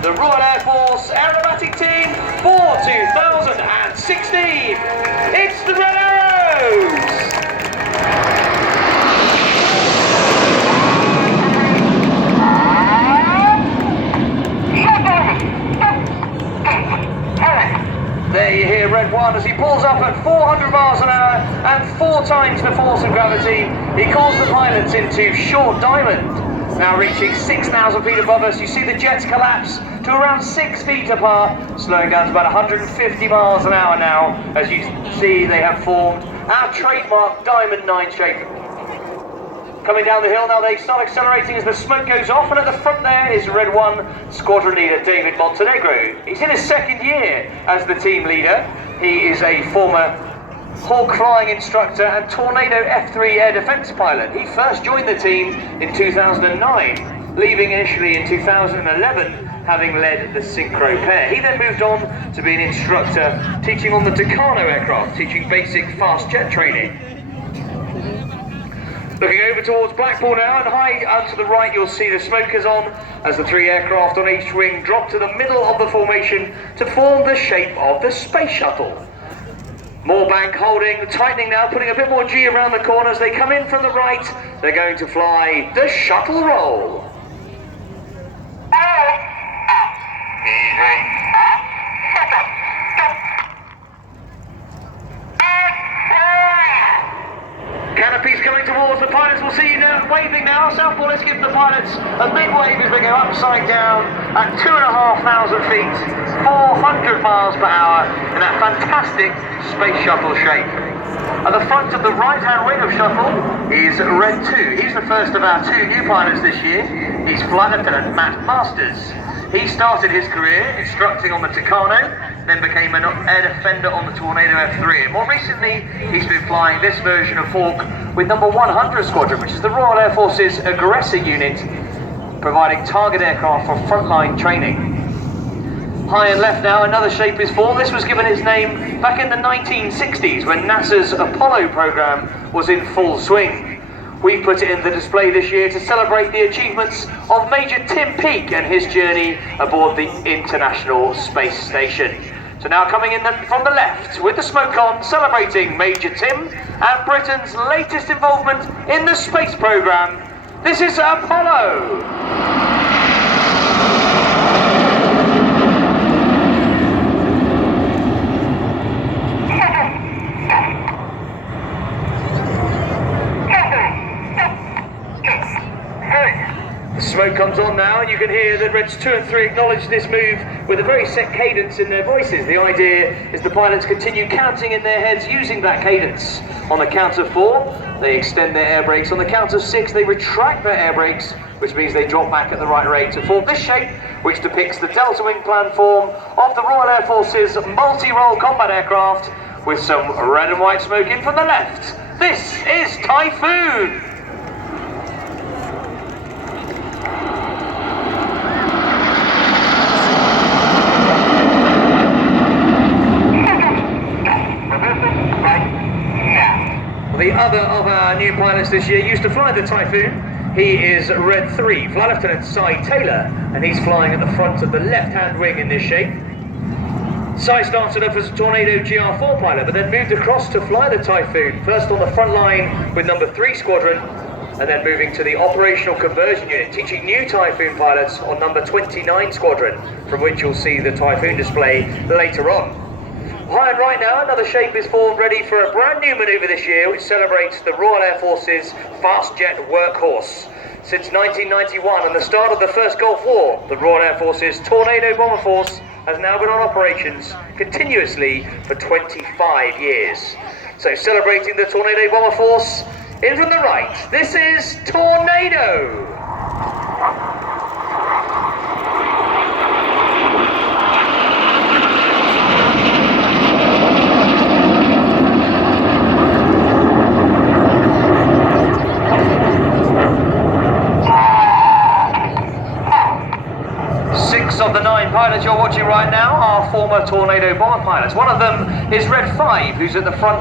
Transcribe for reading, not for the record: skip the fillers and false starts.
the Royal Air Force Aerobatic Team for 2016. It's the Red Arrows! There you hear Red 1 as he pulls up at 400 miles an hour and 4 times the force of gravity. He calls the pilots into Short Diamond. Now reaching 6,000 feet above us, you see the jets collapse to around 6 feet apart, slowing down to about 150 miles an hour now. As you see, they have formed our trademark Diamond 9 shape. Coming down the hill now, they start accelerating as the smoke goes off, and at the front there is Red 1 Squadron Leader David Montenegro. He's in his 2nd year as the team leader. He is a former Hawk flying instructor and Tornado F3 air defense pilot. He first joined the team in 2009, leaving initially in 2011, having led the Synchro pair. He then moved on to be an instructor teaching on the Tucano aircraft, teaching basic fast jet training. Looking over towards Blackpool now, and high up to the right you'll see the smokers on as the 3 aircraft on each wing drop to the middle of the formation to form the shape of the space shuttle. More bank holding, tightening now, putting a bit more G around the corners. They come in from the right, they're going to fly the shuttle roll. Canopies coming towards the pilots. We'll see you now waving now. Southport, let's give the pilots a big wave as we go upside down at 2,500 feet, 400 miles per hour in that fantastic space shuttle shape. At the front of the right-hand wing of shuttle is Red 2. He's the first of our 2 new pilots this year. He's Flight Lieutenant Matt Masters. He started his career instructing on the Tucano, then became an air defender on the Tornado F3. And more recently, he's been flying this version of Hawk with number 100 Squadron, which is the Royal Air Force's aggressor unit, providing target aircraft for frontline training. High and left now, another shape is formed. This was given its name back in the 1960s when NASA's Apollo program was in full swing. We put it in the display this year to celebrate the achievements of Major Tim Peake and his journey aboard the International Space Station. So now coming in from the left with the smoke on, celebrating Major Tim and Britain's latest involvement in the space program. This is Apollo. Smoke comes on now, and you can hear that Reds 2 and 3 acknowledge this move with a very set cadence in their voices. The idea is the pilots continue counting in their heads using that cadence. On the count of 4, they extend their air brakes. On the count of 6, they retract their air brakes, which means they drop back at the right rate to form this shape, which depicts the delta wing platform of the Royal Air Force's multi-role combat aircraft, with some red and white smoke in from the left. This is Typhoon. The other of our new pilots this year used to fly the Typhoon. He is Red 3, Flight Lieutenant Cy Taylor, and he's flying at the front of the left-hand wing in this shape. Cy started off as a Tornado GR4 pilot, but then moved across to fly the Typhoon, first on the front line with number 3 Squadron, and then moving to the Operational Conversion Unit, teaching new Typhoon pilots on number 29 Squadron, from which you'll see the Typhoon display later on. High and right now, another shape is formed ready for a brand new manoeuvre this year, which celebrates the Royal Air Force's fast jet workhorse. Since 1991 and the start of the first Gulf War, the Royal Air Force's Tornado Bomber Force has now been on operations continuously for 25 years. So celebrating the Tornado Bomber Force, in from the right, this is Tornado! 6 of the 9 pilots you're watching right now are former Tornado Bomber pilots. One of them is Red 5, who's at the front.